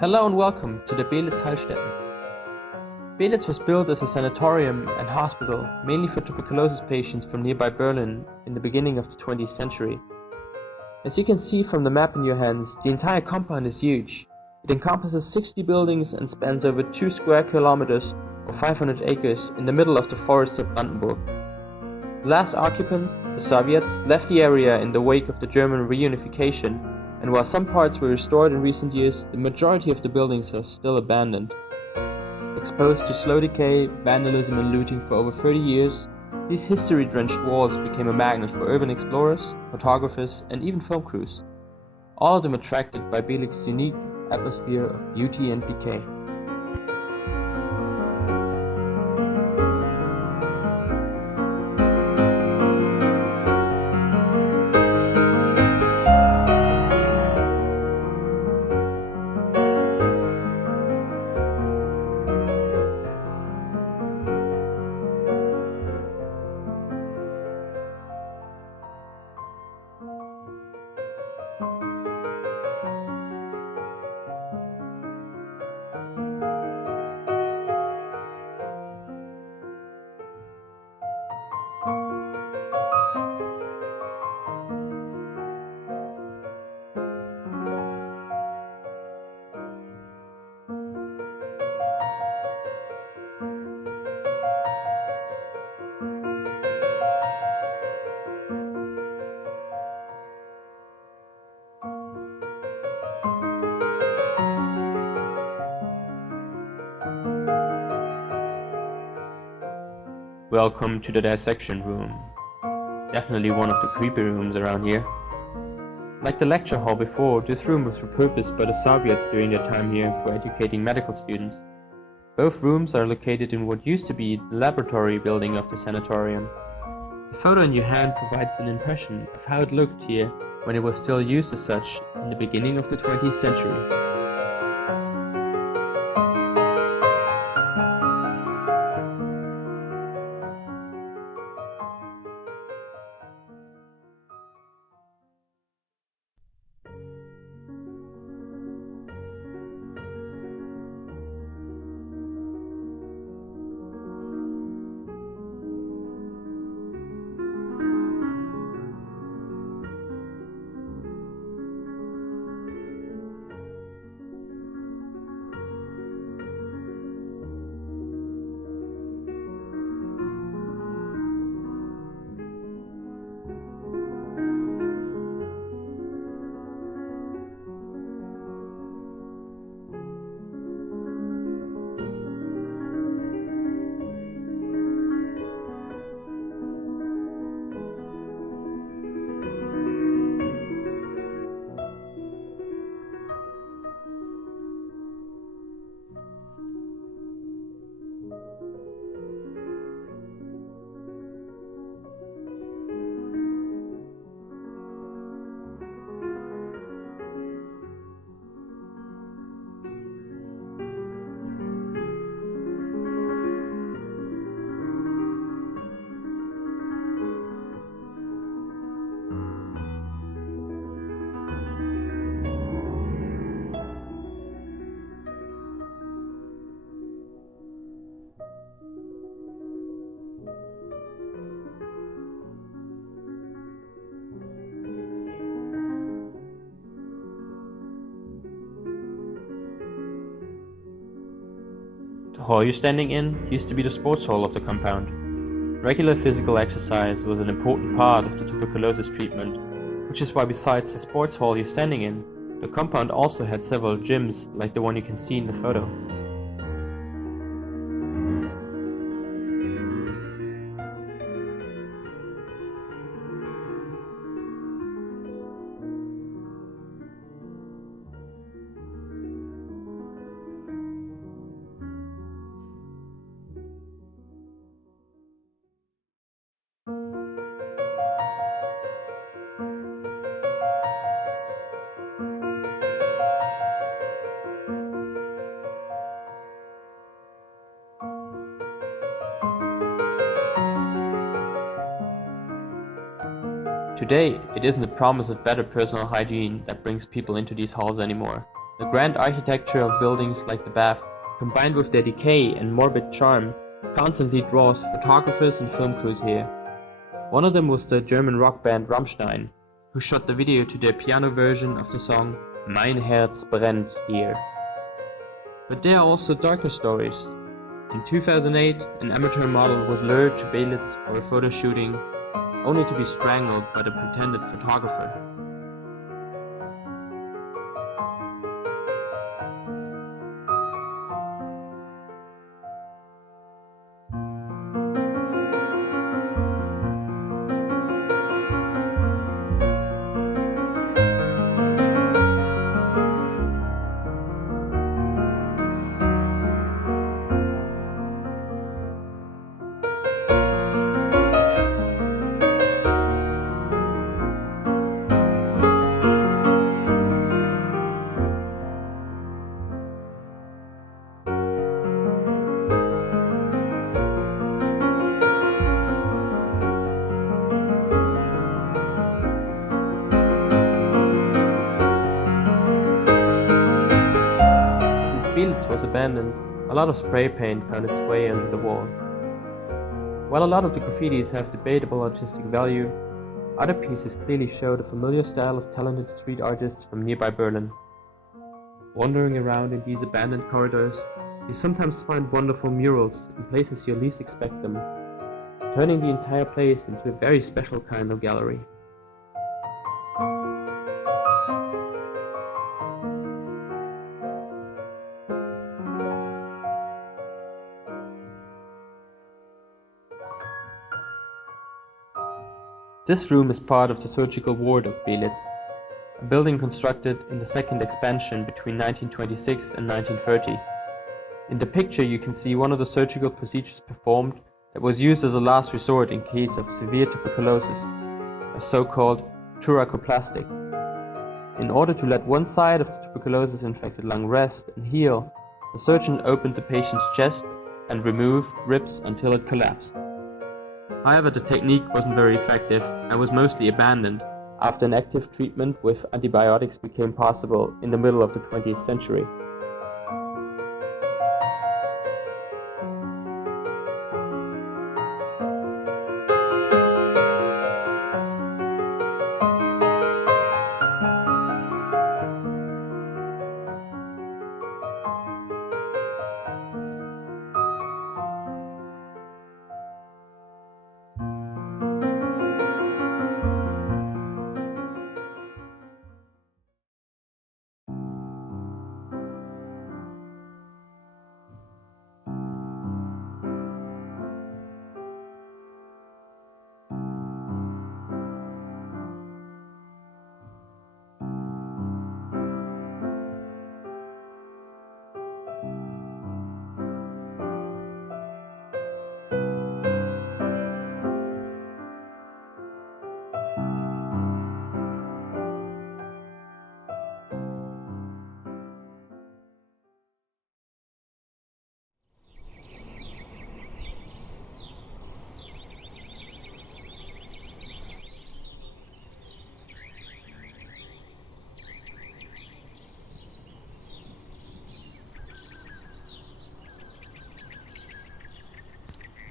Hello and welcome to the Belitz Heilstätten. Belitz was built as a sanatorium and hospital, mainly for tuberculosis patients from nearby Berlin in the beginning of the 20th century. As you can see from the map in your hands, the entire compound is huge. It encompasses 60 buildings and spans over 2 square kilometers or 500 acres in the middle of the forests of Brandenburg. The last occupants, the Soviets, left the area in the wake of the German reunification, and while some parts were restored in recent years, the majority of the buildings are still abandoned. Exposed to slow decay, vandalism and looting for over 30 years, these history-drenched walls became a magnet for urban explorers, photographers and even film crews, all of them attracted by Belitz's unique atmosphere of beauty and decay. Welcome to the dissection room. Definitely one of the creepy rooms around here. Like the lecture hall before, this room was repurposed by the Soviets during their time here for educating medical students. Both rooms are located in what used to be the laboratory building of the sanatorium. The photo in your hand provides an impression of how it looked here when it was still used as such in the beginning of the 20th century. The hall you're standing in used to be the sports hall of the compound. Regular physical exercise was an important part of the tuberculosis treatment, which is why besides the sports hall you're standing in, the compound also had several gyms like the one you can see in the photo. Today, it isn't the promise of better personal hygiene that brings people into these halls anymore. The grand architecture of buildings like the Bath, combined with their decay and morbid charm, constantly draws photographers and film crews here. One of them was the German rock band Rammstein, who shot the video to their piano version of the song Mein Herz brennt hier. But there are also darker stories. In 2008, an amateur model was lured to Belitz for a photo shooting, only to be strangled by the pretended photographer. Belitz was abandoned, a lot of spray paint found its way under the walls. While a lot of the graffitis have debatable artistic value, other pieces clearly show the familiar style of talented street artists from nearby Berlin. Wandering around in these abandoned corridors, you sometimes find wonderful murals in places you least expect them, turning the entire place into a very special kind of gallery. This room is part of the surgical ward of Belitz, a building constructed in the second expansion between 1926 and 1930. In the picture you can see one of the surgical procedures performed that was used as a last resort in case of severe tuberculosis, a so-called thoracoplastec. In order to let one side of the tuberculosis-infected lung rest and heal, the surgeon opened the patient's chest and removed ribs until it collapsed. However, the technique wasn't very effective and was mostly abandoned after an active treatment with antibiotics became possible in the middle of the 20th century.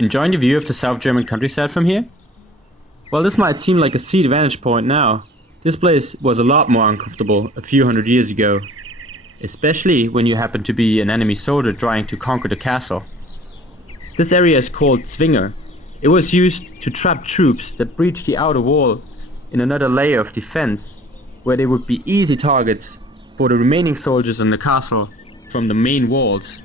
Enjoying the view of the South German countryside from here? While this might seem like a seat vantage point now, this place was a lot more uncomfortable a few hundred years ago, especially when you happen to be an enemy soldier trying to conquer the castle. This area is called Zwinger. It was used to trap troops that breached the outer wall in another layer of defense, where they would be easy targets for the remaining soldiers in the castle from the main walls.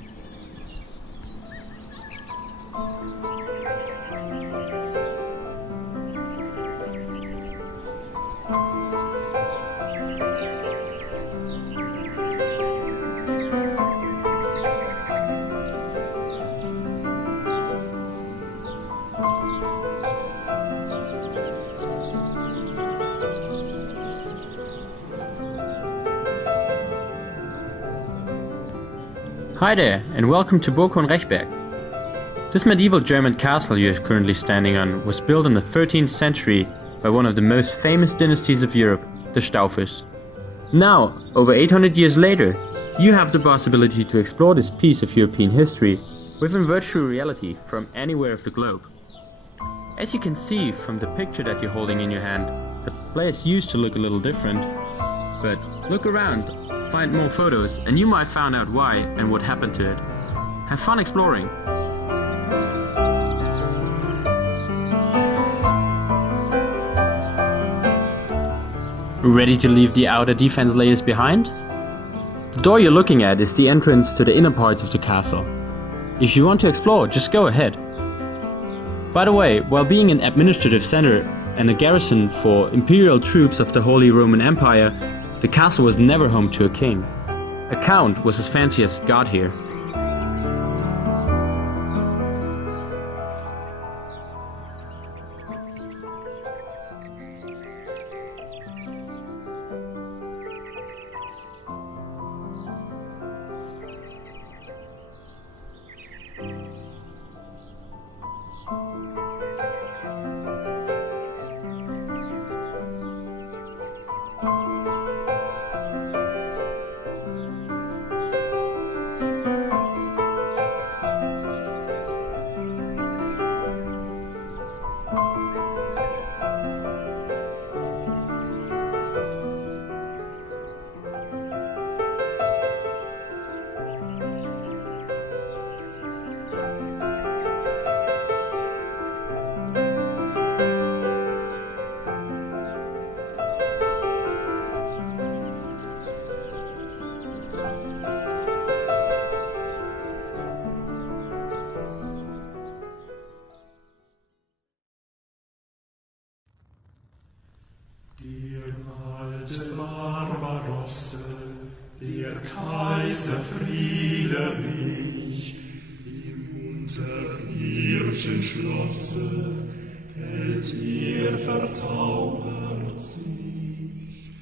Hi there, and welcome to Burg Rechberg. This medieval German castle you are currently standing on was built in the 13th century by one of the most famous dynasties of Europe, the Staufers. Now, over 800 years later, You have the possibility to explore this piece of European history within virtual reality from anywhere of the globe. As you can see from the picture that you're holding in your hand, the place used to look a little different. But look around, find more photos, and you might find out why and what happened to it. Have fun exploring! Ready to leave the outer defense layers behind? The door you're looking at is the entrance to the inner parts of the castle. If you want to explore, just go ahead. By the way, while being an administrative center and a garrison for imperial troops of the Holy Roman Empire, the castle was never home to a king. A count was as fancy as God here. Der alte Barbarosse, der Kaiser Friedrich, im unterirdischen Schlosse hält er verzaubert sich.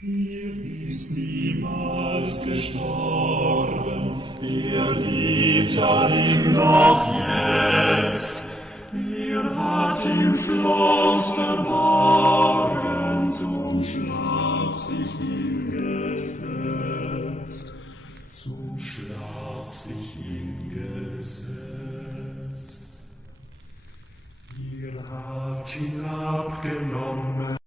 Er ist niemals gestorben, er liebt ihn noch jetzt. Er hat im Schloss verborgen, zum Schlaf sich hingesetzt, zum Schlaf sich hingesetzt. Ihr habt ihn abgenommen.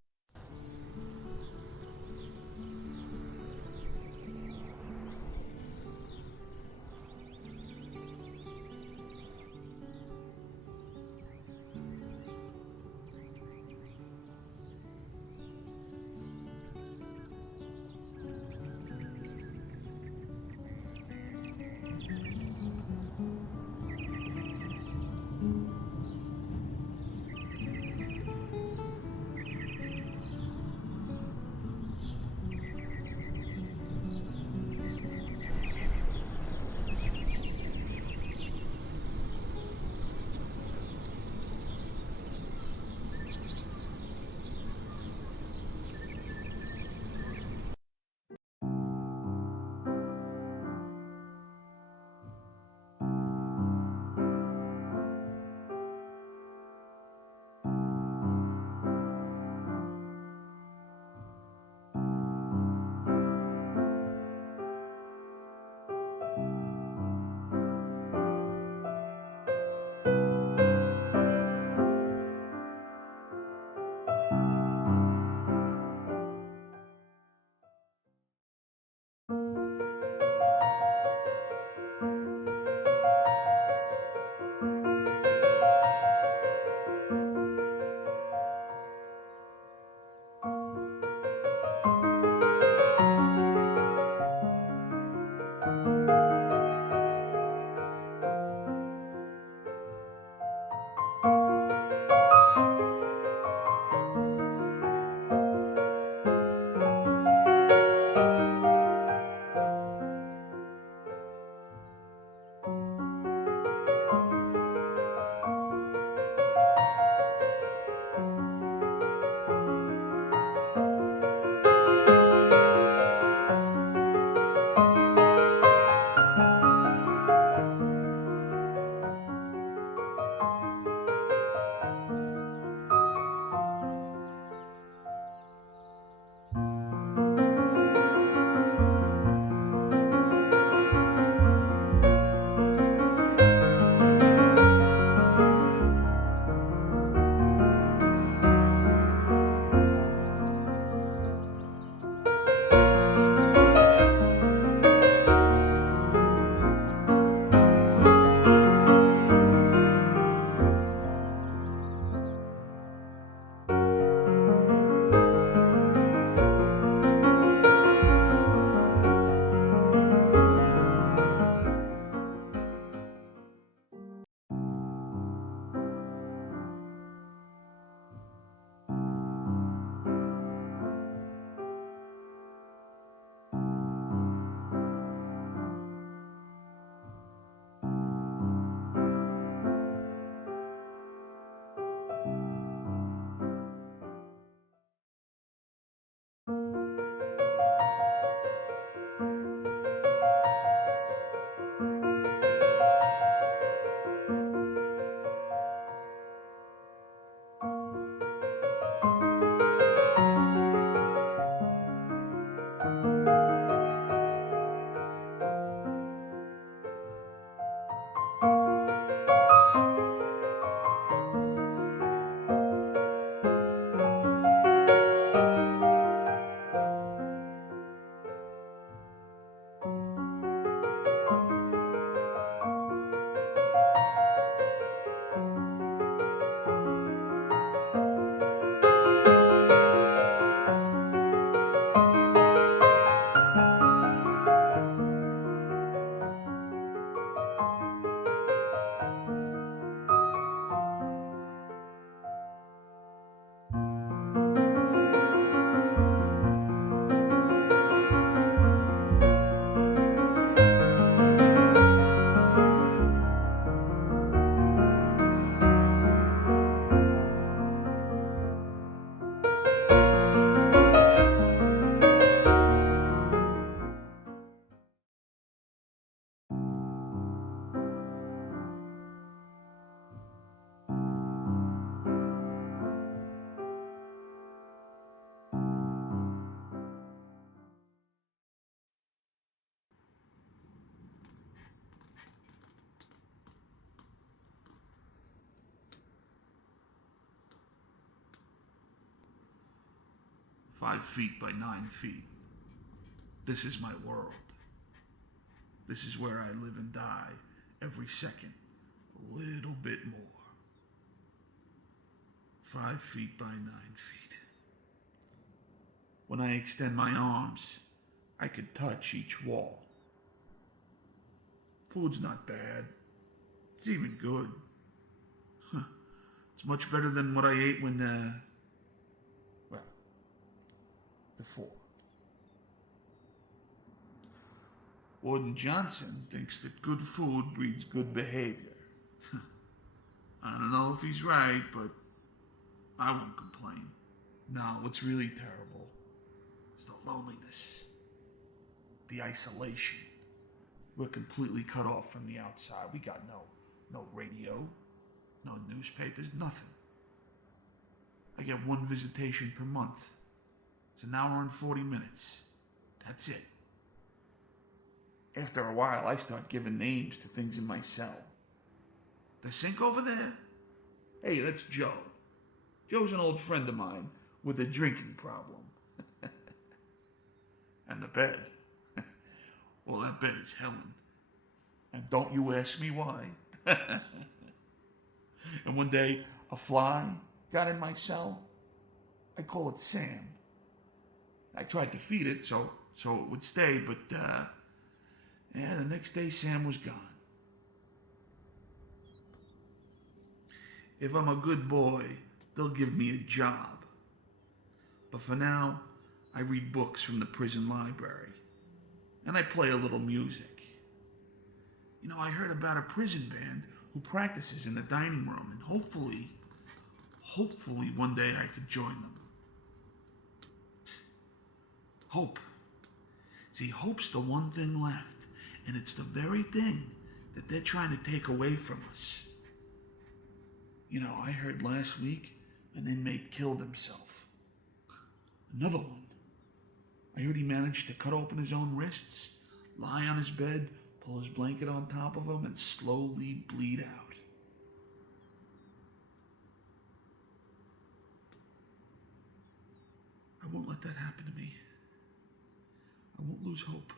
5 feet by 9 feet. This is my world. This is where I live and die every second, a little bit more. 5 feet by 9 feet. When I extend my arms, I could touch each wall. Food's not bad. It's even good. It's much better than what I ate when, before. Warden Johnson thinks that good food breeds good behavior. I don't know if he's right, but I won't complain. No, what's really terrible is the loneliness, the isolation. We're completely cut off from the outside. We got no radio, no newspapers, nothing. I get 1 visitation per month. It's an hour and 40 minutes. That's it. After a while, I start giving names to things in my cell. The sink over there? Hey, that's Joe. Joe's an old friend of mine with a drinking problem. And the bed. Well, that bed is Helen. And don't you ask me why. And one day, a fly got in my cell. I call it Sam. I tried to feed it so it would stay, but the next day Sam was gone. If I'm a good boy, they'll give me a job. But for now, I read books from the prison library. And I play a little music. You know, I heard about a prison band who practices in the dining room, and hopefully one day I could join them. Hope. See, hope's the one thing left, and it's the very thing that they're trying to take away from us. You know, I heard last week an inmate killed himself. Another one. I heard he managed to cut open his own wrists, lie on his bed, pull his blanket on top of him, and slowly bleed out. I won't let that happen to me. I won't lose hope.